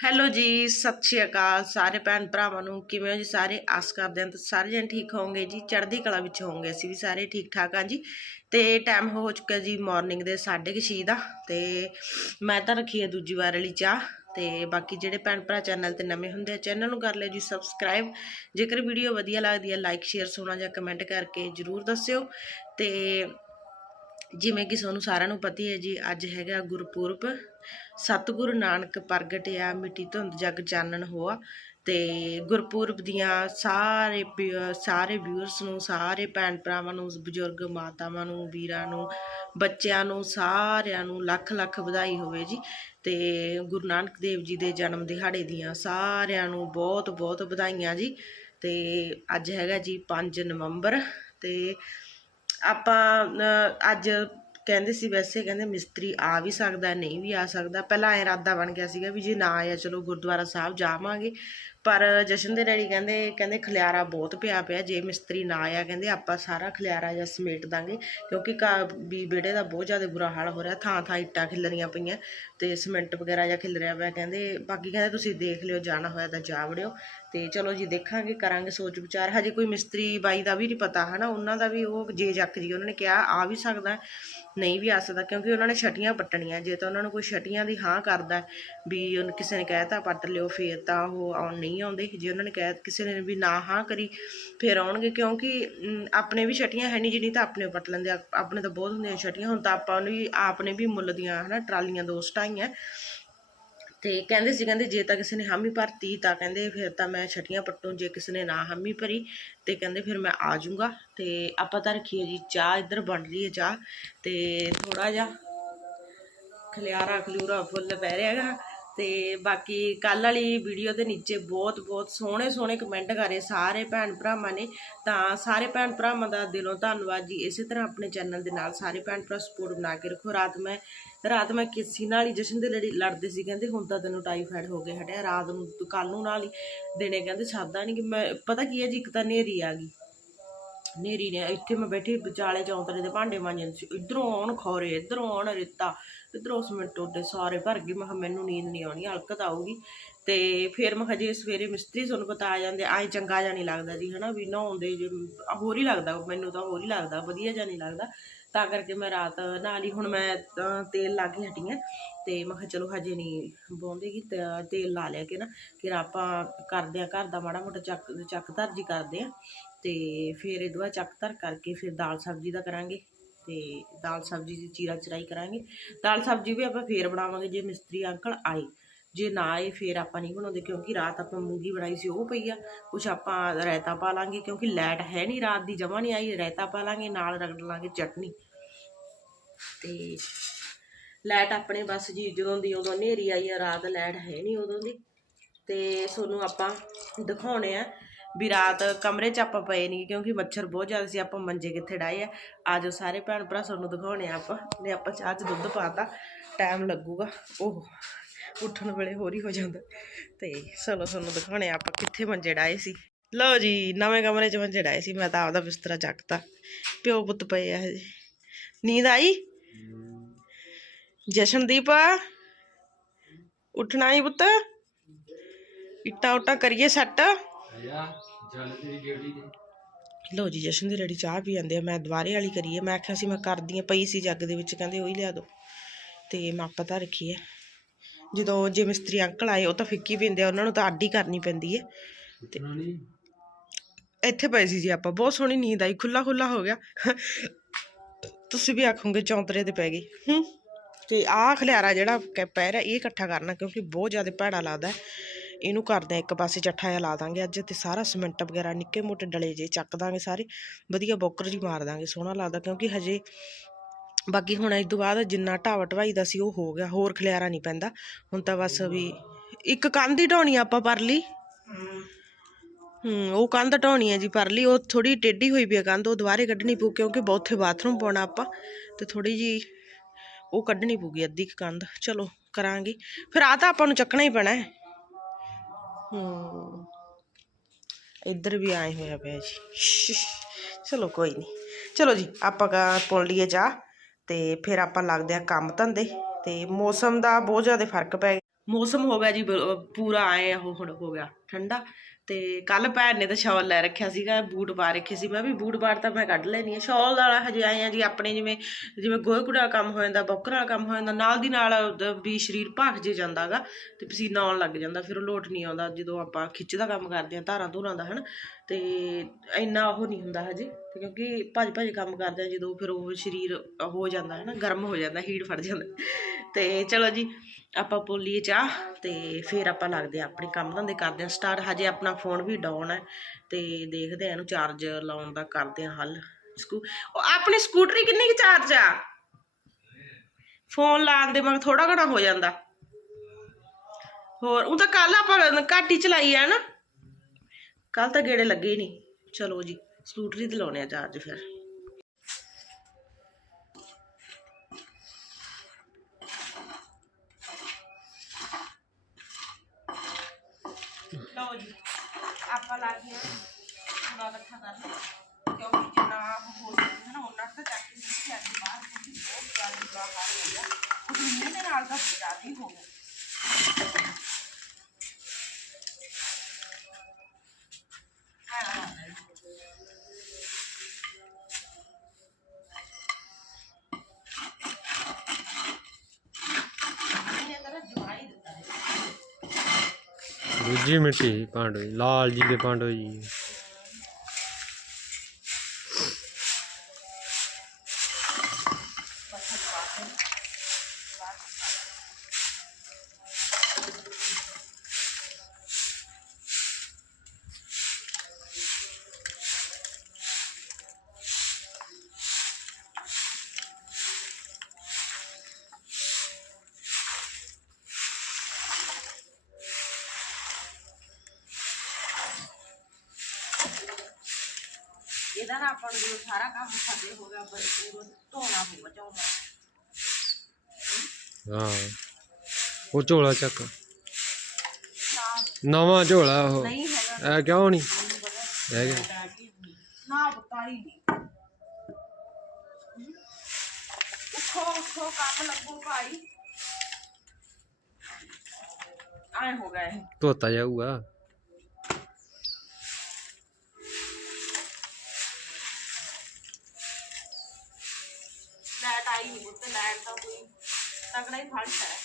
Hello ਜੀ, ਸਤਿ ਸ਼੍ਰੀ ਅਕਾਲ ਸਾਰੇ ਭੈਣ ਭਰਾਵਾਂ ਨੂੰ। ਕਿਵੇਂ ਹੋ ਜੀ ਸਾਰੇ? ਆਸ ਕਰਦੇ ਹਾਂ ਤਾਂ ਸਾਰੇ ਜਣ ਠੀਕ ਹੋਵੋਗੇ ਜੀ। ਚੜ੍ਹਦੀ ਕਲਾ ਵਿੱਚ ਹੋਵੋਗੇ ਅਸੀਂ ਵੀ ਸਾਰੇ ਠੀਕ ਠਾਕ ਹਾਂ ਜੀ। ਤੇ ਟਾਈਮ ਹੋ ਚੁੱਕਿਆ ਜੀ ਮਾਰਨਿੰਗ ਦੇ 6:30 ਦਾ। ਤੇ ਮੈਂ ਤਾਂ ਰੱਖੀ ਹੈ ਦੂਜੀ ਵਾਰ ਵਾਲੀ ਚਾਹ। ਤੇ ਬਾਕੀ ਜਿਹੜੇ ਭੈਣ ਭਰਾ ਚੈਨਲ ਤੇ ਨਵੇਂ ਹੁੰਦੇ ਆ, ਚੈਨਲ ਨੂੰ ਕਰ ਲਿਓ ਜੀ ਸਬਸਕ੍ਰਾਈਬ ਜੇਕਰ ਵੀਡੀਓ ਵਧੀਆ ਲੱਗਦੀ ਹੈ ਲਾਈਕ ਸ਼ੇਅਰ ਸੋਨਾ ਜਾਂ ਕਮੈਂਟ ਕਰਕੇ ਜਰੂਰ ਦੱਸਿਓ। ਤੇ ਜਿਵੇਂ ਕਿ ਤੁਹਾਨੂੰ ਸਾਰਿਆਂ ਨੂੰ ਪਤਾ ਹੈ ਜੀ, ਅੱਜ ਹੈਗਾ ਗੁਰਪੁਰਬ। ਸਤਿਗੁਰੂ ਨਾਨਕ ਪ੍ਰਗਟਿਆ ਮਿੱਟੀ ਧੁੰਦ ਜਗ ਚਾਨਣ ਹੋਆ ਤੇ ਗੁਰਪੁਰਬ ਦੀਆਂ ਸਾਰੇ ਸਾਰੇ ਵਿਊਅਰਸ ਨੂੰ, ਸਾਰੇ ਭੈਣ ਭਰਾਵਾਂ ਨੂੰ, ਬਜ਼ੁਰਗ ਮਾਤਾਵਾਂ ਨੂੰ, ਵੀਰਾਂ ਨੂੰ, ਬੱਚਿਆਂ ਨੂੰ, ਸਾਰਿਆਂ ਨੂੰ ਲੱਖ ਲੱਖ ਵਧਾਈ ਹੋਵੇ ਜੀ। ਤੇ ਗੁਰੂ ਨਾਨਕ ਦੇਵ ਜੀ ਦੇ ਜਨਮ ਦਿਹਾੜੇ ਦੀਆਂ ਸਾਰਿਆਂ ਨੂੰ ਬਹੁਤ ਬਹੁਤ ਵਧਾਈਆਂ ਜੀ। ਤੇ ਅੱਜ ਹੈਗਾ ਜੀ 5 ਨਵੰਬਰ। ਤੇ ਆਪਾਂ ਅੱਜ ਕਹਿੰਦੇ ਸੀ ਵੈਸੇ ਕਹਿੰਦੇ ਮਿਸਤਰੀ ਆ ਵੀ ਸਕਦਾ, ਨਹੀਂ ਵੀ ਆ ਸਕਦਾ। ਪਹਿਲਾਂ ਐ ਇਰਾਦਾ ਬਣ ਗਿਆ ਸੀਗਾ ਵੀ ਜੇ ਨਾ ਆਇਆ, ਚਲੋ ਗੁਰਦੁਆਰਾ ਸਾਹਿਬ ਜਾਵਾਂਗੇ। ਪਰ ਜਸ਼ਨ ਦੇ ਡੈਡੀ ਕਹਿੰਦੇ ਕਹਿੰਦੇ ਖਲਿਆਰਾ ਬਹੁਤ ਪਿਆ ਪਿਆ, ਜੇ ਮਿਸਤਰੀ ਨਾ ਆਇਆ ਕਹਿੰਦੇ ਆਪਾਂ ਸਾਰਾ ਖਲਿਆਰਾ ਜਾਂ ਸਮੇਟ ਦਾਂਗੇ, ਕਿਉਂਕਿ ਘਰ ਵੀ ਵਿਹੜੇ ਦਾ ਬਹੁਤ ਜ਼ਿਆਦਾ ਬੁਰਾ ਹਾਲ ਹੋ ਰਿਹਾ, ਥਾਂ ਥਾਂ ਇੱਟਾਂ ਖਿਲਰੀਆਂ ਪਈਆਂ ਤੇ ਸਿਮੈਂਟ ਵਗੈਰਾ ਜਾਂ ਖਿਲਰਿਆ ਪਿਆ ਕਹਿੰਦੇ, ਬਾਕੀ ਕਹਿੰਦੇ ਤੁਸੀਂ ਦੇਖ ਲਿਓ, ਜਾਣਾ ਹੋਇਆ ਤਾਂ ਜਾ ਵੜਿਓ ਤੇ ਚਲੋ ਜੀ ਦੇਖਾਂਗੇ, ਕਰਾਂਗੇ ਸੋਚ ਵਿਚਾਰ, ਹਜੇ ਕੋਈ ਮਿਸਤਰੀ ਬਾਈ ਦਾ ਵੀ ਨਹੀਂ ਪਤਾ ਹਨਾ, ਉਹਨਾਂ ਦਾ ਵੀ ਉਹ ਜੇ ਜੱਕ ਜੀ, ਉਹਨਾਂ ਨੇ ਕਿਹਾ ਆ ਵੀ ਸਕਦਾ, ਨਹੀਂ ਵੀ ਆ ਸਕਦਾ, ਕਿਉਂਕਿ ਉਹਨਾਂ ਨੇ ਛਟੀਆਂ ਪੱਟਣੀਆਂ, ਜੇ ਤਾਂ ਉਹਨਾਂ ਨੂੰ ਕੋਈ ਛਟੀਆਂ ਦੀ ਹਾਂ ਕਰਦਾ ਵੀ ਉਹਨ ਕਿਸੇ ਨੇ ਕਹਿਤਾ ਪੱਟ ਲਿਓ, ਫੇਰ ਤਾਂ ਉਹ ਆਉਣ ਨਹੀਂ ਆਉਂਦੇ ਜੇ ਉਹਨਾਂ ਨੇ ਕਹਿ ਕਿਸੇ ਨੇ ਵੀ ਨਾ ਹਾਂ ਕਰੀ, ਫੇਰ ਆਉਣਗੇ ਕਿਉਂਕਿ ਆਪਣੇ ਵੀ ਛਟੀਆਂ ਹੈ ਨਹੀਂ ਜਿੰਨੀ ਤਾਂ ਆਪਣੇ ਪੱਟ ਲੈਂਦੇ ਆਪਣੇ ਤਾਂ ਬਹੁਤ ਹੁੰਦੀਆਂ ਛਟੀਆਂ, ਹੁਣ ਤਾਂ ਆਪਾਂ ਨੂੰ ਵੀ ਆਪਣੇ ਵੀ ਮੁੱਲ ਦੀਆਂ ਹਨਾ ਟਰਾਲੀਆਂ ਦੋ ਸਟਾਈਆਂ। ਤੇ ਕਹਿੰਦੇ ਸੀ, ਕਹਿੰਦੇ ਜੇ ਤਾਂ ਕਿਸੇ ਨੇ ਹਾਮੀ ਭਰਤੀ, ਤਾਂ ਕਹਿੰਦੇ ਫਿਰ ਤਾਂ ਮੈਂ ਛਟੀਆਂ ਪੱਟੂ, ਜੇ ਕਿਸੇ ਨੇ ਨਾ ਹਾਮੀ ਭਰੀ, ਤੇ ਕਹਿੰਦੇ ਫਿਰ ਮੈਂ ਆ ਜਾਊਂਗਾ। ਤੇ ਆਪਾਂ ਤਾਂ ਰੱਖੀਏ ਜੀ ਚਾਹ, ਇੱਧਰ ਬਣ ਰਹੀ ਹੈ ਚਾਹ। ਤੇ ਥੋੜਾ ਜਿਹਾ ਖਲਿਆਰਾ ਖਲੂਰਾ ਫੁੱਲ ਪੈ ਰਿਹਾ ਹੈਗਾ। ਤੇ ਬਾਕੀ ਕੱਲ ਵਾਲੀ ਵੀਡੀਓ ਦੇ ਨੀਚੇ ਬਹੁਤ ਬਹੁਤ ਸੋਹਣੇ ਸੋਹਣੇ ਕਮੈਂਟ ਕਰੇ ਸਾਰੇ ਭੈਣ ਭਰਾਵਾਂ ਨੇ। ਤਾਂ ਸਾਰੇ ਭੈਣ ਭਰਾਵਾਂ ਦਾ ਦਿਲੋਂ ਧੰਨਵਾਦ ਜੀ। ਇਸੇ ਤਰ੍ਹਾਂ ਆਪਣੇ ਚੈਨਲ ਦੇ ਨਾਲ ਸਾਰੇ ਭੈਣ ਭਰਾ ਸਪੋਰਟ ਬਣਾ ਕੇ ਰੱਖੋ। ਰਾਤ ਮੈਂ ਰਾਤ ਮੈਂ ਕਿਸੇ ਨਾਲ ਹੀ ਜਸ਼ਨ ਦੇ ਲੜੀ ਲੜਦੇ ਸੀ, ਕਹਿੰਦੇ ਹੁਣ ਤਾਂ ਤੈਨੂੰ ਟਾਈਫਾਇਡ ਹੋ ਗਿਆ, ਹਟਿਆ। ਰਾਤ ਨੂੰ ਕੱਲ ਨੂੰ ਨਾਲ ਹੀ ਦਿਨੇ ਕਹਿੰਦੇ ਸਾਦਾ ਨਹੀਂ ਕਿ ਮੈਂ, ਪਤਾ ਕੀ ਹੈ ਜੀ, ਇੱਕ ਤਾਂ ਨੇਰੀ ਆ ਗਈ। ਨੇਰੀ ਨੇ, ਇੱਥੇ ਮੈਂ ਬੈਠੀ ਵਿਚਾਲੇ ਚੌਂਤਰੇ ਦੇ ਭਾਂਡੇ ਮਾਂਜਣ ਸੀ ਇਧਰੋਂ ਆਉਣ ਖੋਰੇ, ਇਧਰੋਂ ਆਉਣ ਰੇਤਾ, ਇਧਰੋਂ ਸਮਿੰਟ ਉੱਡੇ ਸਾਰੇ ਭਰ ਗਏ। ਮੈਂ ਕਿਹਾ ਮੈਨੂੰ ਨੀਂਦ ਨਹੀਂ ਆਉਣੀ, ਹਲਕਤ ਆਊਗੀ। ਤੇ ਫਿਰ ਮੈਂ ਕਿਹਾ ਜੇ ਸਵੇਰੇ ਮਿਸਤਰੀ ਤੁਹਾਨੂੰ ਪਤਾ ਆ ਜਾਂਦੇ ਆਏ ਚੰਗਾ ਜਾਂ ਨਹੀਂ ਲੱਗਦਾ ਜੀ, ਹਨਾ, ਵੀ ਨਹਾਉਂਦੇ ਜੇ ਹੋਰ ਹੀ ਲੱਗਦਾ, ਮੈਨੂੰ ਤਾਂ ਹੋਰ ਹੀ ਲੱਗਦਾ, ਵਧੀਆ ਜਾਂ ਨਹੀਂ ਲੱਗਦਾ। ਤਾਂ ਕਰਕੇ ਮੈਂ ਰਾਤ ਨਾਲ ਹੀ ਹੁਣ ਮੈਂ ਤੇਲ ਲਾ ਕੇ ਹਟੀ ਹਾਂ। ਤੇ ਮੈਂ ਕਿਹਾ ਚਲੋ ਹਜੇ ਨਹੀਂ ਬੋਂਦੇਗੀ ਤੇਲ ਲਾ ਲਿਆ ਕਿ ਨਾ, ਫਿਰ ਆਪਾਂ ਕਰਦੇ ਆ ਘਰ ਦਾ ਮਾੜਾ ਮੋਟਾ ਚੱਕ ਚੱਕ ਧਰ ਜੀ ਕਰਦੇ ਆ ਤੇ ਫਿਰ ਇਹ ਬਾਅਦ ਚੱਕ ਧਰ ਕਰਕੇ ਫਿਰ ਦਾਲ ਸਬਜ਼ੀ ਦਾ ਕਰਾਂਗੇ। ਤੇ ਦਾਲ ਸਬਜ਼ੀ ਦੀ ਚੀਰਾ ਚਰਾਈ ਕਰਾਂਗੇ। ਦਾਲ ਸਬਜ਼ੀ ਵੀ ਆਪਾਂ ਫੇਰ ਬਣਾਵਾਂਗੇ ਜੇ ਮਿਸਤਰੀ ਅੰਕਲ ਆਏ। ਜੇ ਨਾ ਆਏ ਫਿਰ ਆਪਾਂ ਨਹੀਂ ਬਣਾਉਂਦੇ, ਕਿਉਂਕਿ ਰਾਤ ਆਪਾਂ ਮੂੰਗੀ ਬਣਾਈ ਸੀ, ਉਹ ਪਈ ਆ। ਕੁਛ ਆਪਾਂ ਰਾਇਤਾ ਪਾ ਲਾਂਗੇ, ਕਿਉਂਕਿ ਲਾਈਟ ਹੈ ਨਹੀਂ, ਰਾਤ ਦੀ ਜਮਾ ਨਹੀਂ ਆਈ, ਰਾਇਤਾ ਪਾ ਲਾਂਗੇ, ਨਾਲ ਰਗੜ ਲਾਂਗੇ ਚਟਨੀ। ਤੇ ਲਾਈਟ ਆਪਣੇ ਬਸ ਜੀ, ਜਦੋਂ ਦੀ ਉਦੋਂ ਹਨੇਰੀ ਆਈ ਆ, ਰਾਤ ਲਾਈਟ ਹੈ ਨਹੀਂ ਉਦੋਂ ਦੀ। ਤੇ ਤੁਹਾਨੂੰ ਆਪਾਂ ਦਿਖਾਉਣੇ ਆ ਵੀ ਰਾਤ ਕਮਰੇ 'ਚ ਆਪਾਂ ਪਏ ਨਹੀਂ, ਕਿਉਂਕਿ ਮੱਛਰ ਬਹੁਤ ਜ਼ਿਆਦਾ ਸੀ, ਆਪਾਂ ਮੰਜੇ ਕਿੱਥੇ ਡਾਏ ਆ। ਆਜੋ ਸਾਰੇ ਭੈਣ ਭਰਾ, ਤੁਹਾਨੂੰ ਦਿਖਾਉਣੇ ਆ ਆਪਾਂ। ਨੇ ਆਪਾਂ ਚਾਹ 'ਚ ਦੁੱਧ ਪਾਤਾ ਟਾਈਮ ਲੱਗੂਗਾ। ਉਹ ਉੱਠਣ ਵੇਲੇ ਹੋਰ ਹੀ ਹੋ ਜਾਂਦਾ। ਤੇ ਚਲੋ ਤੁਹਾਨੂੰ ਦਿਖਾਉਣੇ ਆਪਾਂ ਕਿੱਥੇ ਮੰਜੇ ਡਾਏ ਸੀ। ਲਓ ਜੀ ਨਵੇਂ ਕਮਰੇ 'ਚ ਮੰਜੇ ਡਾਏ ਸੀ ਮੈਂ ਤਾਂ ਆਪਦਾ ਬਿਸਤਰਾ ਚੱਕਤਾ। ਪਿਓ ਪੁੱਤ ਪਏ ਆ ਹਜੇ। ਨੀਂਦ ਆਈ? ਜਸ਼ਨਦੀਪ ਉੱਠਣਾ ਹੀ ਪੁੱਤ। ਇੱਟਾਂ ਉੱਟਾਂ ਕਰੀਏ ਸੱਟ। ਤੇ। ਲਓ ਜੀ ਜਸ਼ਨ ਦੀ ਰੈਡੀ ਚਾਹ ਪੀ ਜਾਂਦੇ ਆ। ਮੈਂ ਦੁਬਾਰੇ ਵਾਲੀ ਕਰੀਏ। ਮੈਂ ਆਖਿਆ ਸੀ ਮੈਂ ਕਰਦੀ ਆ ਪਈ ਸੀ ਜੱਗ ਦੇ ਵਿੱਚ ਕਹਿੰਦੇ ਉਹੀ ਲਿਆ ਦੋ। ਤੇ ਮੈਂ ਪਤਾ ਰੱਖੀ ਹੈ ਜਦੋਂ ਜੇ ਮਿਸਤਰੀ ਅੰਕਲ ਆਏ ਉਹ ਤਾਂ ਫਿੱਕੀ ਪੀਂਦੇ ਆ ਉਹਨਾਂ ਨੂੰ ਤਾਂ ਹੀ ਕਰਨੀ ਪੈਂਦੀ ਹੈ ਇੱਥੇ ਪਏ ਸੀ ਜੀ ਆਪਾਂ ਬਹੁਤ ਸੋਹਣੀ ਨੀਂਦ ਆਈ ਖੁੱਲਾ ਖੁੱਲਾ ਹੋ ਗਿਆ। ਤੁਸੀਂ ਵੀ ਆਖੋਗੇ ਚੌਂਤਰੇ ਤੇ ਪੈ ਗਈ। ਹੂੰ। ਤੇ ਆਹ ਖਲਿਆਰਾ ਜਿਹੜਾ ਕ- ਪੈ ਰਿਹਾ ਇਹ ਇਕੱਠਾ ਕਰਨਾ ਕਿਉਂਕਿ ਬਹੁਤ ਜ਼ਿਆਦਾ ਭੈੜਾ ਲੱਗਦਾ ਹੈ। ਇਹਨੂੰ ਕਰਦੇ ਆ ਇੱਕ ਪਾਸੇ ਚੱਠਾ ਜਿਹਾ ਲਾ ਦਾਂਗੇ ਅੱਜ ਤੇ ਸਾਰਾ ਸਿਮੈਂਟ ਵਗੈਰਾ ਨਿੱਕੇ ਮੋਟੇ ਡਲੇ ਜੇ ਚੱਕ ਦਾਂਗੇ ਸਾਰੇ। ਵਧੀਆ ਬੋਕਰ ਜੀ ਮਾਰ ਦਾਂਗੇ ਸੋਹਣਾ ਲੱਗਦਾ ਕਿਉਂਕਿ ਹਜੇ ਬਾਕੀ ਹੁਣ ਇਸ ਤੋਂ ਬਾਅਦ ਜਿੰਨਾ ਢਾਵਾ ਢਵਾਈ ਦਾ ਸੀ ਉਹ ਹੋ ਗਿਆ, ਹੋਰ ਖਲਿਆਰਾ ਨਹੀਂ ਪੈਂਦਾ। ਹੁਣ ਤਾਂ ਬਸ ਵੀ ਇੱਕ ਕੰਧ ਹੀ ਢਾਉਣੀ ਆਪਾਂ ਪਰਲੀ। ਹੂੰ, ਉਹ ਕੰਧ ਢਾਉਣੀ ਹੈ ਜੀ ਪਰਲੀ, ਉਹ ਥੋੜੀ ਟੇਢੀ ਹੋਈ ਪਈ ਹੈ ਕੰਧ, ਉਹ ਦੁਬਾਰੇ ਕੱਢਣੀ ਪਊ ਕਿਉਂਕਿ ਬਹੁਤੇ ਬਾਥਰੂਮ ਪਾਉਣਾ ਆਪਾਂ, ਤੇ ਥੋੜੀ ਜੀ ਉਹ ਕੱਢਣੀ ਪਊਗੀ ਅੱਧੀ ਕੁ ਕੰਧ। ਚਲੋ, ਕਰਾਂਗੇ। ਫਿਰ ਆ ਤਾਂ ਆਪਾਂ ਨੂੰ ਚੱਕਣਾ ਹੀ ਪੈਣਾ ਹੈ। ਹੂੰ, ਇੱਧਰ ਵੀ ਆਏ ਹੋਇਆ ਪਿਆ ਜੀ। ਚਲੋ ਕੋਈ ਨਹੀਂ। ਚਲੋ ਜੀ, ਆਪਾਂ ਕਾ ਪੁਣ ਲਈਏ ਚਾਹ। ਤੇ ਫਿਰ ਆਪਾਂ ਲੱਗਦੇ ਆ ਕੰਮ ਧੰਦੇ ਤੇ ਮੌਸਮ ਦਾ ਬਹੁਤ ਜ਼ਿਆਦਾ ਫ਼ਰਕ ਪੈ ਗਿਆ। ਮੌਸਮ ਹੋ ਗਿਆ ਜੀ, ਬ- ਪੂਰਾ ਆਏ ਉਹ ਹੁਣ ਹੋ ਗਿਆ ਠੰਡਾ। ਤੇ ਕੱਲ ਭੈਣ ਨੇ ਤਾਂ ਸ਼ਾਲ ਲੈ ਰੱਖਿਆ ਸੀਗਾ, ਬੂਟ ਪਾ ਰੱਖੇ ਸੀ। ਮੈਂ ਵੀ ਬੂਟ ਬਾੜ ਤਾਂ ਮੈਂ ਕੱਢ ਲੈਣੀ ਆ ਸ਼ਾਲ ਵਾਲਾ ਹਜੇ ਆਏ ਆ ਜੀ ਆਪਣੇ ਜਿਵੇਂ ਜਿਵੇਂ ਗੋਹੇ ਕੂੜਾ ਕੰਮ ਹੋ ਜਾਂਦਾ, ਬੌਕਰ ਵਾਲਾ ਕੰਮ ਹੋ ਜਾਂਦਾ, ਨਾਲ ਦੀ ਨਾਲ ਵੀ ਸਰੀਰ ਭਾਖ ਜੇ ਜਾਂਦਾਗਾ ਤੇ ਪਸੀਨਾ ਆਉਣ ਲੱਗ ਜਾਂਦਾ, ਫਿਰ ਉਹ ਲੋਟ ਨਹੀਂ ਆਉਂਦਾ ਜਦੋਂ ਆਪਾਂ ਖਿੱਚ ਦਾ ਕੰਮ ਕਰਦੇ ਆ ਧਾਰਾਂ ਧੂਰਾਂ ਦਾ, ਹਨ। ਤੇ ਇੰਨਾ ਉਹ ਨਹੀਂ ਹੁੰਦਾ ਹਜੇ, ਤੇ ਕਿਉਂਕਿ ਭੱਜ ਭੱਜ ਕੰਮ ਕਰਦੇ ਆ, ਜਦੋਂ ਫਿਰ ਉਹ ਸਰੀਰ ਹੋ ਜਾਂਦਾ ਹੈ ਨਾ ਗਰਮ ਹੋ ਜਾਂਦਾ, ਹੀਟ ਫੜ ਜਾਂਦਾ। ਤੇ ਚਲੋ ਜੀ, ਆਪਾਂ ਪੋਲੀਏ ਚਾਹ ਤੇ ਫਿਰ ਆਪਾਂ ਲੱਗਦੇ ਆ ਆਪਣੇ ਕੰਮ ਧੰਦੇ ਕਰਦੇ ਆ ਸਟਾਰਟ ਹਜੇ ਆਪਣਾ ਫੋਨ ਵੀ ਡਾਊਨ ਹੈ ਤੇ ਦੇਖਦੇ ਆ ਇਹਨੂੰ ਚਾਰਜ ਲਾਉਣ ਦਾ ਕਰਦੇ ਆ ਹੱਲ। ਸਕੂ, ਉਹ ਆਪਣੀ ਸਕੂਟਰੀ ਕਿੰਨੀ ਕੁ ਚਾਰਜ ਆ? ਫੋਨ ਲਾਉਣ ਦੇ ਮਗਰ ਥੋੜਾ ਘਣਾ ਹੋ ਜਾਂਦਾ। ਹੋਰ, ਉਹ ਤਾਂ ਕੱਲ ਆਪਾਂ ਘੱਟ ਹੀ ਚਲਾਈ ਆ ਨਾ। ਕੱਲ ਤਾਂ ਗੇੜੇ ਲੱਗੇ ਹੀ ਨਹੀਂ। ਚਲੋ ਜੀ ਸਕੂਟਰੀ ਤੇ ਲਾਉਣੇ ਆ ਚਾਰਜ ਫਿਰ। ਲਓ ਜੀ ਆਪਾਂ ਲਾ ਕੇ ਪੂਰਾ ਇਕੱਠਾ ਕਰ ਕਿਉਂਕਿ ਜਿੰਨਾ ਹੋ ਸਕੇ ਨਾ, ਉਹਨਾਂ ਤਾਂ ਚੱਕ ਕੇ ਨਹੀਂ ਅੱਜ ਬਾਹਰ ਕਿਉਂਕਿ ਬਹੁਤ ਜ਼ਿਆਦਾ ਬੁਰਾ ਹਾਲ ਹੋ ਗਿਆ। ਉਹ ਮੀਂਹ ਦੇ ਨਾਲ ਤਾਂ ਜ਼ਿਆਦਾ ਹੀ ਹੋ ਗਿਆ। ਦੂਜੀ ਮਿੱਟੀ ਪਾਂਡੋ ਜੀ ਲਾਲ ਜੀ ਦੇ ਪਾਂਡੋ ਜੀ। ਇਹਦਾ ਨਾ ਆਪਾਂ ਨੂੰ ਜਦੋਂ ਸਾਰਾ ਕੰਮ ਸਾਡੇ ਹੋ ਗਿਆ ਉਹ ਧੋਣਾ ਪਊਗਾ ਚੌਂਦਾ ਹਾਂ। ਉਹ ਝੋਲਾ ਚੱਕ। ਨਵਾਂ ਝੋਲਾ ਉਹ। ਨਹੀਂ ਹੈਗਾ। ਇਹ ਕਿਉਂ ਨਹੀਂ? ਮੈਨੂੰ ਪਤਾ। ਹੈਗਾ ਨਾ ਬਤਾਈ ਨਹੀਂ। ਉੱਠੋ ਉੱਠੋ ਕੰਮ ਲੱਗੂ ਭਾਈ। ਆਏ ਹੋ ਗਏ ਧੋਤਾ ਜਾਊਗਾ। ਆਈ ਨਹੀਂ ਉੱਤੇ ਲਾਈਟ ਤਾਂ ਕੋਈ ਤਗੜਾ ਹੀ ਫੜਦਾ ਹੈ।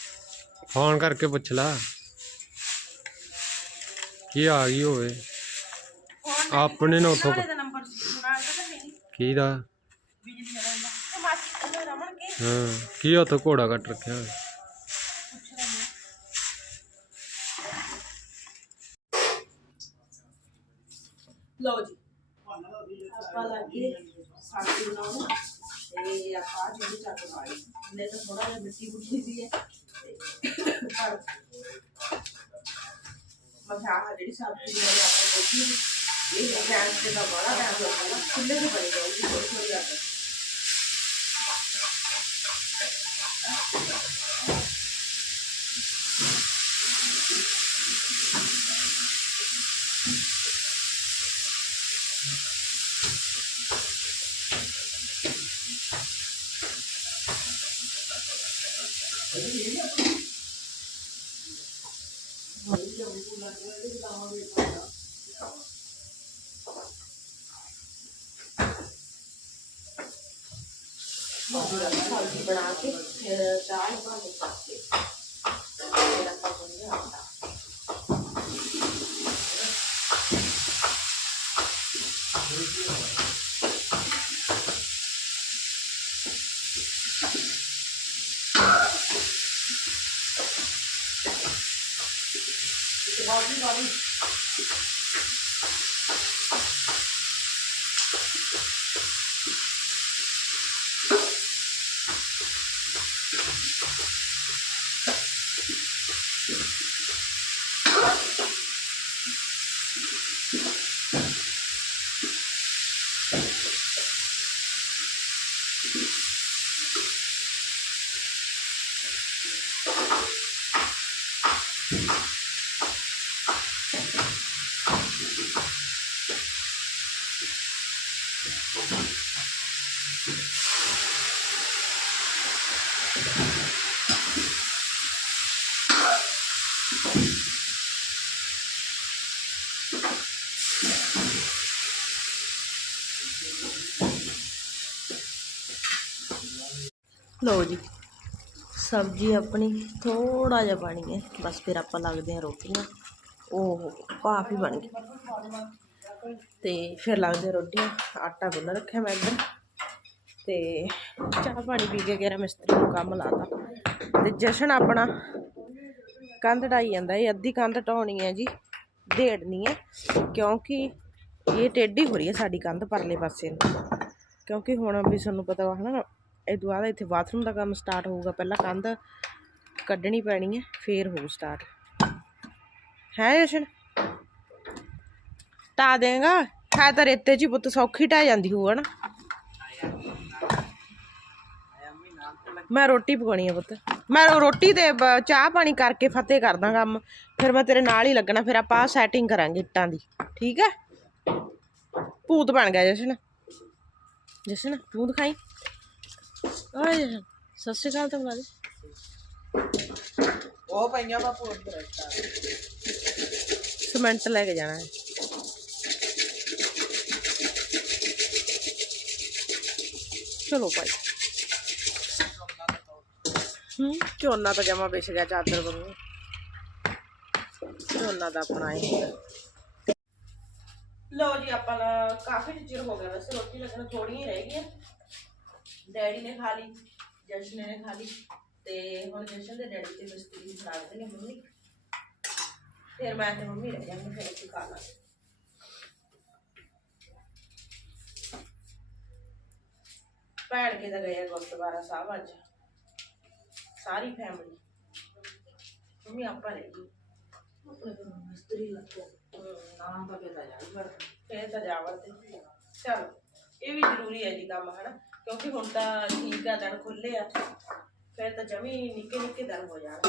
ਫੋਨ ਕਰਕੇ ਪੁੱਛ ਲਾ। ਕੀ ਆ ਗਈ ਹੋਵੇ? ਫੋਨ ਆਪਣੇ ਨਾਲ ਉੱਥੋਂ ਦਾ ਨੰਬਰ ਸੁਣਾ ਤਾਂ ਹੈ ਨਹੀਂ। ਕੀ ਦਾ ਬਿਜਲੀ ਵਾਲਾ ਦਾ ਤੇ ਮਾਸੀ ਕੋਲ ਰਮਣ ਕੇ ਹਾਂ ਕੀ ਉੱਥੇ ਘੋੜਾ ਕੱਟ ਰੱਖਿਆ? ਹੋਇਆ? ਪੁੱਛ ਰਹੀ ਹਾਂ। ਲਓ ਜੀ। ਆਪਾਂ ਲੱਗੇ ਸਾਡੀ ਬਣਾਉਣ ਤੇ ਆਪਾਂ ਜਿਹੜੀ ਚੱਕ ਵਾਲੀ ਨੇ ਤਾਂ ਥੋੜਾ ਜਿਹਾ ਮਿੱਟੀ ਮੁੱਟੀ ਦੀ ਹੈ ਪਰ ਮਸਾਲਾ ਜਿਹੜੀ ਸਬਜ਼ੀ ਵਾਲੀ ਆਪਾਂ ਬੋਲੀ ਇਹ ਗੈਸ ਤੇ ਦਾ ਬੜਾ ਟਾਈਮ ਲੱਗਦਾ ਖੁੱਲੇ ਤੋਂ ਬਣੀ ਜਾਊਗੀ ਥੋੜੀ ਥੋੜੀ ਅੱਗ ਬਣਾ ਕੇ ਫਿਰ ਚਾਹ ਬਣਾ ਕੇ ਪਾ ਕੇ ਫਿਰ ਆਪਾਂ ਬਣਾਉਂਦੇ ਆਟਾ। ਬਾਕੀ ਬਾਕੀ Лодик. ਸਬਜ਼ੀ ਆਪਣੀ ਥੋੜਾ ਜਿਹਾ ਪਾਣੀ ਹੈ। ਬਸ ਫਿਰ ਆਪਾਂ ਲੱਗਦੇ ਹਾਂ ਰੋਟੀਆਂ। ਉਹ ਭਾਫ ਹੀ ਬਣ ਗਈ ਤੇ ਫਿਰ ਲੱਗਦੇ ਰੋਟੀਆਂ। ਆਟਾ ਗੁੰਨ ਰੱਖਿਆ ਮੈਂ ਇੱਧਰ। ਤੇ ਚਾਹ ਪਾਣੀ ਪੀ ਕੇ ਗੇਰਾ ਮਿਸਤਰੀ ਨੂੰ ਕੰਮ ਲਾਤਾ। ਤੇ ਜਸ਼ਨ ਆਪਣਾ ਕੰਧ ਢਾਈ ਜਾਂਦਾ ਇਹ ਅੱਧੀ ਕੰਧ ਢਾਉਣੀ ਹੈ ਜੀ, ਢੇੜਨੀ ਹੈ। ਕਿਉਂਕਿ ਇਹ ਟੇਢੀ ਹੋ ਰਹੀ ਹੈ ਸਾਡੀ ਕੰਧ ਪਰਲੇ ਪਾਸੇ ਨੂੰ। ਕਿਉਂਕਿ ਹੁਣ ਵੀ ਤੁਹਾਨੂੰ ਪਤਾ ਵਾ ਹਨਾ ਇਹ ਤੋਂ ਬਾਅਦ ਇੱਥੇ ਬਾਥਰੂਮ ਦਾ ਕੰਮ ਸਟਾਰਟ ਹੋਊਗਾ। ਪਹਿਲਾਂ ਕੰਧ ਕੱਢਣੀ ਪੈਣੀ ਹੈ, ਫੇਰ ਹੋਊ ਸਟਾਰਟ। ਹੈ ਜਸ਼ਨ? ਢਾ ਦੇਗਾ। ਹੈ ਤਾਂ ਰੇਤੇ 'ਚ ਹੀ ਪੁੱਤ, ਸੌਖੀ ਢਾ ਜਾਂਦੀ ਹੋਊ, ਹਨਾ? ਮੈਂ ਰੋਟੀ ਪਕਾਉਣੀ ਆ ਪੁੱਤ। ਮੈਂ ਰੋਟੀ ਤੇ ਚਾਹ ਪਾਣੀ ਕਰਕੇ ਫਤਿਹ ਕਰਦਾ ਕੰਮ। ਫਿਰ ਮੈਂ ਤੇਰੇ ਨਾਲ ਹੀ ਲੱਗਣਾ, ਫਿਰ ਆਪਾਂ ਸੈਟਿੰਗ ਕਰਾਂਗੇ ਇੱਟਾਂ ਦੀ। ਠੀਕ ਹੈ? ਭੂਤ ਬਣ ਗਿਆ ਜਸ਼ਨ। ਜਸ਼ਨ, ਤੂੰ ਦਿਖਾਈ। ਓਏ ਜਸ਼ਨ ਸਤਿ ਸ਼੍ਰੀ ਅਕਾਲ ਤਾਂ ਬੁਲਾ ਦੇ ਉਹ ਪਈਆਂ ਬਾਪੂ ਉੱਧਰ ਸੀਮੈਂਟ ਲੈ ਕੇ ਜਾਣਾ ਹੈ ਚਲੋ ਭਾਈ ਹੂੰ ਝੋਨਾ ਤਾਂ ਜਮਾ ਵਿਛ ਗਿਆ ਚਾਦਰ ਵਾਂਗੂ ਝੋਨਾ ਦਾ ਆਪਣਾ ਹੈ ਲਓ ਜੀ ਆਪਾਂ ਨਾ ਕਾਫੀ ਚਿਰ ਹੋ ਗਿਆ ਵੈਸੇ ਰੋਟੀ ਲੱਗਣਾ ਥੋੜੀ ਹੀ ਰਹਿ ਗਈ ਹੈ ਡੈਡੀ ਨੇ ਖਾ ਲਈ ਜਸ਼ਨ ਨੇ ਖਾ ਲਈ ਤੇ ਹੁਣ ਜਸ਼ਨ ਦੇ ਡੈਡੀ ਤੇ ਮਿਸਤਰੀ ਨੂੰ ਖਾ ਦੇਣਗੇ ਮੰਮੀ। ਫਿਰ ਮੈਂ ਤੇ ਮੰਮੀ ਰਹਿ ਜਾਂਗੇ ਫਿਰ ਅਸੀਂ ਖਾ ਲਾਂਗੇ। ਭੈਣ ਕੇ ਤਾਂ ਗਏ ਗੁਰਦੁਆਰਾ ਸਾਹਿਬ ਅੱਜ। ਸਾਰੀ ਫੈਮਿਲੀ ਮੰਮੀ ਆਪਾਂ ਰਹਿ ਗਈ ਆਪਣੇ ਕੋਲ ਮਿਸਤਰੀ ਲੱਗ ਨਾਮ ਤਾਂ ਕਿਤਾ ਜਾ ਵੜ ਫਿਰ ਤਾਂ ਜਾਵੜ ਤੇ ਚਲ ਇਹ ਵੀ ਜ਼ਰੂਰੀ ਹੈ ਜੀ ਕੰਮ ਹਨਾ? ਕਿਉਂਕਿ ਹੁਣ ਤਾਂ ਠੀਕ ਆ ਦਿਨ ਖੁੱਲੇ ਆ। ਫਿਰ ਤਾਂ ਜਮੀ ਨਿੱਕੇ ਨਿੱਕੇ ਦਿਨ ਹੋ ਜਾਣ।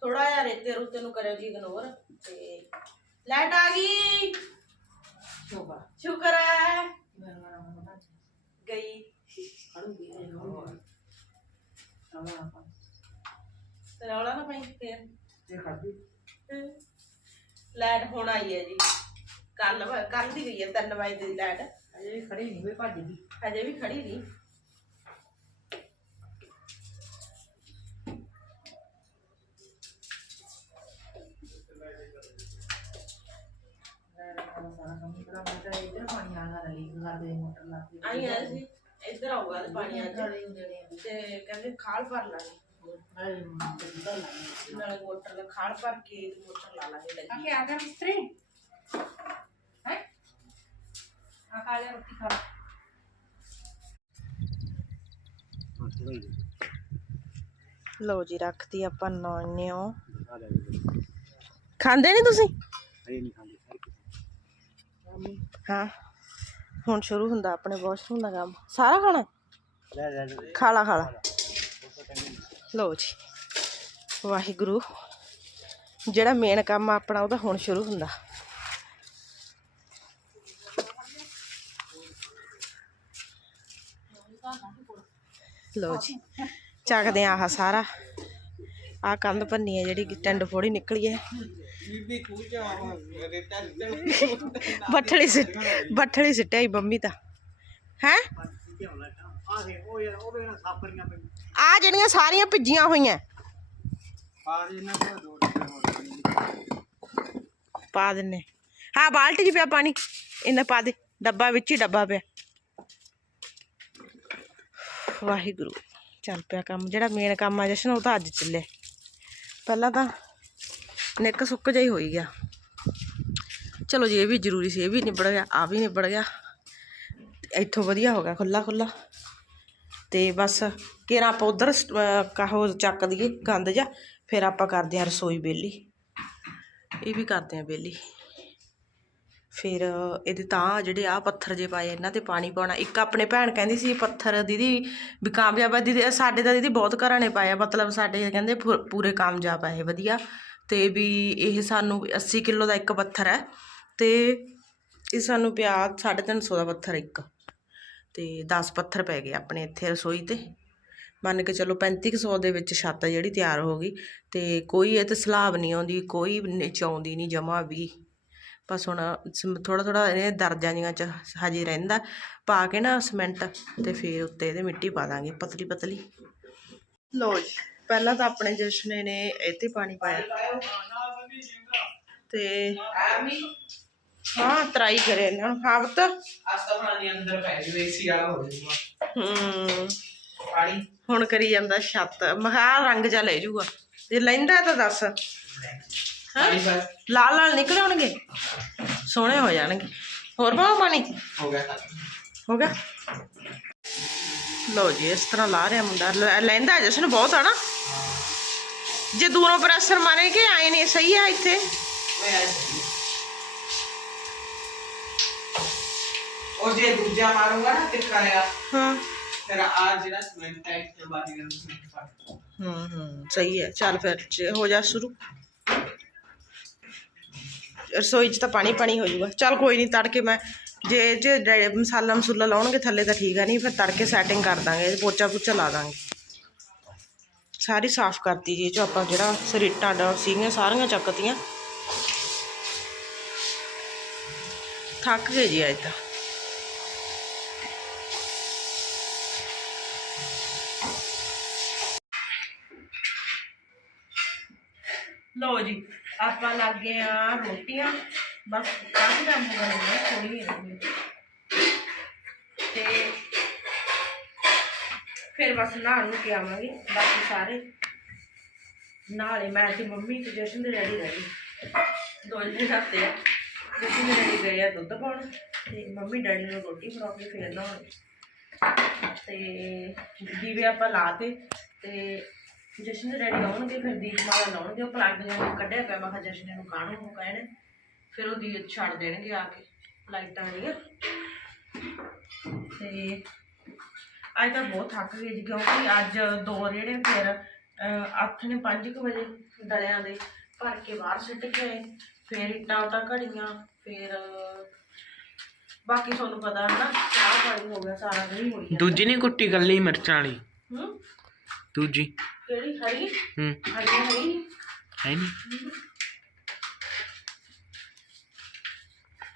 ਥੋੜਾ ਜਿਹਾ ਰੇਤੇ ਰੁੱਤੇ ਨੂੰ ਕਰਿਓ ਜੀ ਇਗਨੋਰ ਤੇ ਲਾਈਟ ਆ ਗਈ। ਸ਼ੋਭਾ। ਸ਼ੁਕਰ ਹੈ। ਗਈ। ਤੇ ਰੌਲਾ ਨਾ ਪਈ ਫੇਰ। ਤੇ ਖੜਦੀ। ਲਾਈਟ ਹੁਣ ਆਈ ਹੈ ਜੀ। ਕੱਲ ਕੱਲ ਦੀ ਗਈ ਹੈ 3 ਵਜੇ ਦੀ ਲਾਈਟ ਅਜੇ ਵੀ ਖੜੀ ਨਹੀਂ ਵੇ ਭੱਜ ਗਈ ਹਜੇ ਵੀ ਖੜੀ ਨਹੀਂ। ਆਈ ਆ ਸੀ ਇੱਧਰ ਆਊਗਾ ਤੇ ਪਾਣੀ ਅੱਜ। ਜਿਹੜੇ ਤੇ ਕਹਿੰਦੇ ਖਾਲ ਭਰ ਲਾਂਗੇ। ਨਾਲੇ ਮੋਟਰ ਦਾ ਖਾਲ ਭਰ ਕੇ ਮੋਟਰ ਲਾ ਲਾਂਗੇ ਲੱਗੀ ਆ ਗਿਆ ਮਿਸਤਰੀ। ਆ ਖਾ ਲਿਆ ਰੋਟੀ ਖਾ ਲਓ ਜੀ ਰੱਖਤੀ ਆਪਾਂ ਨੌਨਿਓ। ਖਾਂਦੇ ਨਹੀਂ ਤੁਸੀਂ? ਹਾਂ। ਹੁਣ ਸ਼ੁਰੂ ਹੁੰਦਾ ਆਪਣੇ ਵਾਸ਼ਰੂਮ ਦਾ ਕੰਮ। ਸਾਰਾ ਖਾਣਾ? ਖਾਲਾ ਖਾਲਾ ਲਓ ਜੀ। ਵਾਹਿਗੁਰੂ। ਜਿਹੜਾ ਮੇਨ ਕੰਮ ਆ ਆਪਣਾ ਉਹਦਾ ਹੁਣ ਸ਼ੁਰੂ ਹੁੰਦਾ। ਲਓ ਜੀ, ਚੱਕਦੇ ਆ ਆਹ ਸਾਰਾ। ਆ ਕੰਧ ਭੰਨੀ ਹੈ ਜਿਹੜੀ ਕਿ ਟੰਡ ਫੋੜੀ ਨਿਕਲੀ ਹੈ। ਬੀਬੀ ਖੂਹ ਚ ਬੱਠਲੀ ਸਿੱਟ, ਬੱਠਲੀ ਸਿੱਟਿਆ ਹੀ ਬੰਮੀ ਤਾਂ। ਹੈ? ਆ ਜਿਹੜੀਆਂ ਸਾਰੀਆਂ ਭਿੱਜੀਆਂ ਹੋਈਆਂ। ਪਾ ਦਿੰਨੇ। ਹਾਂ, ਬਾਲਟੀ 'ਚ ਪਿਆ ਪਾਣੀ। ਇਹਨਾਂ ਪਾ ਦੇ, ਡੱਬਾ ਵਿੱਚ ਹੀ ਡੱਬਾ ਪਿਆ। ਵਾਹਿਗੁਰੂ। ਚੱਲ ਪਿਆ ਕੰਮ। ਜਿਹੜਾ ਮੇਨ ਕੰਮ ਆ ਜਸ਼ਨ, ਉਹ ਤਾਂ ਅੱਜ ਚੱਲਿਆ। ਪਹਿਲਾਂ ਤਾਂ ਨਿੱਕ ਸੁੱਕ ਜਿਹਾ ਹੀ ਹੋਈ ਗਿਆ। ਚਲੋ ਜੀ ਇਹ ਵੀ ਜ਼ਰੂਰੀ ਸੀ, ਇਹ ਵੀ ਨਿਬੜ ਗਿਆ ਆ ਵੀ ਨਿਬੜ ਗਿਆ। ਇੱਥੋਂ ਵਧੀਆ ਹੋ ਗਿਆ ਖੁੱਲਾ ਖੁੱਲਾ ਤੇ ਬਸ ਕਿਰਾ ਆਪਾਂ ਉਧਰ ਕਾਹੋ ਚੱਕ ਦਈਏ, ਗੰਦ ਜਾ ਫਿਰ ਆਪਾਂ ਕਰਦੇ ਹਾਂ ਰਸੋਈ ਬੇਲੀ ਇਹ ਵੀ ਕਰਦੇ ਹਾਂ ਬੇਲੀ ਫਿਰ ਇਹਦੇ ਤਾਂ ਜਿਹੜੇ ਆ ਪੱਥਰ ਜੇ ਪਾਏ, ਇਹਨਾਂ ਤੇ ਪਾਣੀ ਪਾਉਣਾ। ਇੱਕ ਆਪਣੇ ਭੈਣ ਕਹਿੰਦੀ ਸੀ ਇਹ ਪੱਥਰ ਦੀਦੀ ਵੀ ਕਾਮਯਾਬ ਆ, ਦੀਦੀ ਸਾਡੇ ਤਾਂ ਦੀਦੀ ਬਹੁਤ ਘਰਾਂ ਨੇ ਪਾਇਆ, ਮਤਲਬ ਸਾਡੇ ਕਹਿੰਦੇ ਪੂ- ਪੂਰੇ ਕਾਮਯਾਬ ਆ ਇਹ ਵਧੀਆ। ਤੇ ਵੀ ਇਹ ਸਾਨੂੰ 80 ਕਿਲੋ ਦਾ ਇੱਕ ਪੱਥਰ ਹੈ ਤੇ ਇਹ ਸਾਨੂੰ ਪਿਆ 350 ਦਾ ਪੱਥਰ ਇੱਕ। ਤੇ 10 ਪੱਥਰ ਪੈ ਗਏ ਆਪਣੇ ਇੱਥੇ ਰਸੋਈ ਤੇ। ਮੰਨ ਕੇ ਚਲੋ 3500 ਦੇ ਵਿੱਚ ਛੱਤ ਜਿਹੜੀ ਤਿਆਰ ਹੋ ਗਈ। ਤੇ ਕੋਈ ਇਹ ਤੇ ਸਲਾਬ ਨਹੀਂ ਆਉਂਦੀ, ਕੋਈ ਨਿਚਾਉਂਦੀ ਨਹੀਂ ਜਮਾ ਵੀ। ਬਸ ਹੁਣ ਥੋੜਾ ਥੋੜਾ ਇਹ ਦਰਜਾਂ ਜੀਆਂ ਚ ਹਜੇ ਰਹਿੰਦਾ। ਪਾ ਕੇ ਨਾ ਸੀਮੈਂਟ ਤੇ ਫਿਰ ਉੱਤੇ ਇਹਦੇ ਮਿੱਟੀ ਪਾ ਦਾਂਗੇ ਪਤਲੀ ਪਤਲੀ। ਲੋ ਜੀ ਪਹਿਲਾਂ ਤਾਂ ਆਪਣੇ ਜਸ਼ਨੇ ਨੇ ਇੱਥੇ ਪਾਣੀ ਪਾਇਆ। ਤੇ ਹਾਂ ਟਰਾਈ ਕਰੇ ਨਾ। ਹਾਂ ਪੁੱਤ। ਆਸਤਾ ਪਾਣੀ ਅੰਦਰ ਪੈ ਜੂ ਏਸੀ ਵਾਲਾ ਹੋ ਜਾਊਗਾ ਹੂੰ। ਪਾਣੀ। ਹੁਣ ਕਰੀ ਜਾਂਦਾ ਛੱਤ। ਮਖਾ ਰੰਗ ਜਾ ਲੈ ਜੂਗਾ। ਜੇ ਲੈਂਦਾ ਤਾਂ ਦੱਸ। ਪਾਣੀ ਬਸ ਲਾਲ ਲਾਲ ਨਿਕਲੇ ਹੋਣਗੇ ਸੋਹਣੇ ਹੋ ਜਾਣਗੇ ਹੋਰ ਪਾਓ ਪਾਣੀ ਹੋ ਗਿਆ ਹੋ ਗਿਆ ਲਓ ਜੀ ਇਸ ਤਰ੍ਹਾਂ ਲਾ ਰਿਹਾ ਮੁੰਡਾ ਲੈ- ਲੈਂਦਾ ਜਸ਼ਨ ਬਹੁਤ ਆ ਨਾ ਜੇ ਦੂਰੋਂ ਪ੍ਰੈਸ਼ਰ ਮਾਰੇ ਕਿ ਆਏ ਨਹੀਂ ਸਹੀ ਆ ਇੱਥੇ ਮੈਂ ਆਇਆ ਸੀ। ਉਹ ਜੇ ਦੂਜਾ ਮਾਰੂਗਾ ਨਾ ਤਿੱਖਾ ਆ ਹਾਂ ਫਿਰ ਆ ਜਿਹੜਾ ਸਿਮੈਂਟ ਟਾਈਪ ਤੇ ਬਾਦੀ ਨੂੰ ਸਿਮੈਂਟ ਪਾ ਕੇ। ਹੂੰ ਹੂੰ ਸਹੀ ਹੈ ਚੱਲ ਫਿਰ ਚ- ਹੋ ਜਾ ਸ਼ੁਰੂ ਰਸੋਈ 'ਚ ਤਾਂ ਪਾਣੀ ਪਾਣੀ ਹੋ ਜਾਊਗਾ ਚੱਲ ਕੋਈ ਨਹੀਂ ਤੜਕੇ ਮੈਂ ਜੇ ਜੇ ਡੈ- ਮਸਾਲਾ ਮਸੂਲਾ ਲਾਉਣਗੇ ਥੱਲੇ ਤਾਂ ਠੀਕ ਆ ਨਹੀਂ ਫਿਰ ਤੜਕੇ ਸੈਟਿੰਗ ਕਰ ਦਾਂਗੇ ਪੋਚਾ ਪੁੱਚਾ ਲਾ ਦਾਂਗੇ ਸਾਰੀ ਸਾਫ਼ ਕਰਤੀ ਜੀ ਇਹ 'ਚੋਂ ਆਪਾਂ ਜਿਹੜਾ ਸਰੀਟਾਂ ਡਾ ਸੀਗੀਆਂ ਸਾਰੀਆਂ ਚੱਕਤੀਆਂ ਥੱਕ ਗਏ ਜੀ ਅੱਜ ਤਾਂ ਲਓ ਜੀ ਆਪਾਂ ਲੱਗ ਗਏ ਆ ਰੋਟੀਆਂ। ਬਸ ਕਾਫੀ ਟਾਈਮ ਹੋ ਗਿਆ ਥੋੜੀ ਜਿਹੀ ਤੇ ਫਿਰ ਬਸ ਨਹਾ ਨੂੰ ਕੇ ਆਵਾਂਗੇ, ਬਾਕੀ ਸਾਰੇ। ਨਾਲੇ ਮੈਂ ਤੇ ਮੰਮੀ ਤੇ ਜਸ਼ਨ ਦੇ ਰੈਡੀ ਰਹਿ ਗਏ। ਦੋ ਜਣੇ ਆ। ਜਸ਼ਨ ਦੇ ਰੈਡੀ ਗਏ ਆ ਦੁੱਧ ਪਾਉਣ ਤੇ ਮੰਮੀ ਡੈਡੀ ਨੂੰ ਰੋਟੀ ਬਣਾ ਕੇ ਫੇਰ ਨਹਾਉਣ ਤੇ ਦੀਵੇ ਆਪਾਂ ਲਾਤੇ ਤੇ ਜਸ਼ਨ ਦੇ ਡੈਡੀ ਆਉਣਗੇ ਫਿਰ ਦੀਪਮਾਲਾ ਲਾਉਣਗੇ ਉਹ ਪਲੱਗ ਜਿਹਾ ਕੱਢਿਆ ਪਿਆ ਮੈਂ ਕਿਹਾ ਜਸ਼ਨ ਨੂੰ ਕਾਹਨੂੰ ਉਹ ਕਹਿਣ? ਫਿਰ ਉਹ ਦੀਵੇ ਛੱਡ ਦੇਣਗੇ ਆ ਕੇ ਲਾਈਟਾਂ ਵਾਲੀਆਂ। ਤੇ ਅੱਜ ਤਾਂ ਬਹੁਤ ਥੱਕ ਗਈ ਜੀ ਕਿਉਂਕਿ ਅੱਜ ਦੋ ਰੇੜੇ ਫਿਰ ਅਹ, ਅੱਠ ਨੇ 5 ਵਜੇ ਡਲਿਆਂ ਦੇ ਭਰ ਕੇ ਬਾਹਰ ਸਿੱਟ ਕੇ ਆਏ ਫਿਰ ਇੱਟਾਂ ਉਟਾਂ ਘੜੀਆਂ ਫਿਰ ਬਾਕੀ ਤੁਹਾਨੂੰ ਪਤਾ ਹੈ ਨਾ ਚਾਹ ਪਾਣੀ ਹੋ ਗਿਆ ਸਾਰਾ ਦਿਨ ਹੋਈ ਦੂਜੀ ਨਹੀਂ ਕੁੱਟੀ ਗੱਲੀ ਮਿਰਚਾਂ ਵਾਲੀ? ਦੂਜੀ। ਕਿਹੜੀ ਹਰੀ? ਹੂੰ। ਹਰੀ ਹਰੀ? ਹੈ ਨਹੀਂ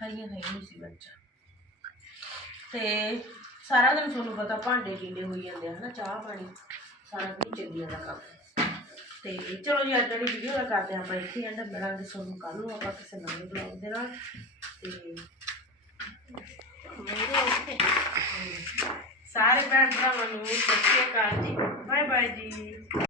ਹਰੀਆਂ ਹੈ ਨਹੀਂ ਸੀ ਬੱਚਾ। ਤੇ ਸਾਰਾ ਦਿਨ ਤੁਹਾਨੂੰ ਪਤਾ ਭਾਂਡੇ ਕੀਲੇ ਹੋਈ ਜਾਂਦੇ ਹਨਾ ਚਾਹ ਪਾਣੀ। ਸਾਰਾ ਦਿਨ ਚੱਲੀ ਜਾਂਦਾ ਕੰਮ। ਤੇ ਚਲੋ ਜੀ ਅੱਜ ਦੀ ਵੀਡੀਓ ਦਾ ਕਰਦੇ ਆਪਾਂ ਇੱਥੇ ਐਂਡ ਮਿਲਾਂਗੇ ਤੁਹਾਨੂੰ ਕੱਲ ਨੂੰ ਆਪਾਂ ਕਿਸੇ ਨਵੇਂ ਬਲੌਗ ਦੇ ਨਾਲ। ਤੇ ਸਾਰੇ ਭੈਣ ਭਰਾਵਾਂ ਨੂੰ ਸਤਿ ਸ਼੍ਰੀ ਅਕਾਲ ਜੀ। ਬਾਏ ਬਾਏ ਜੀ।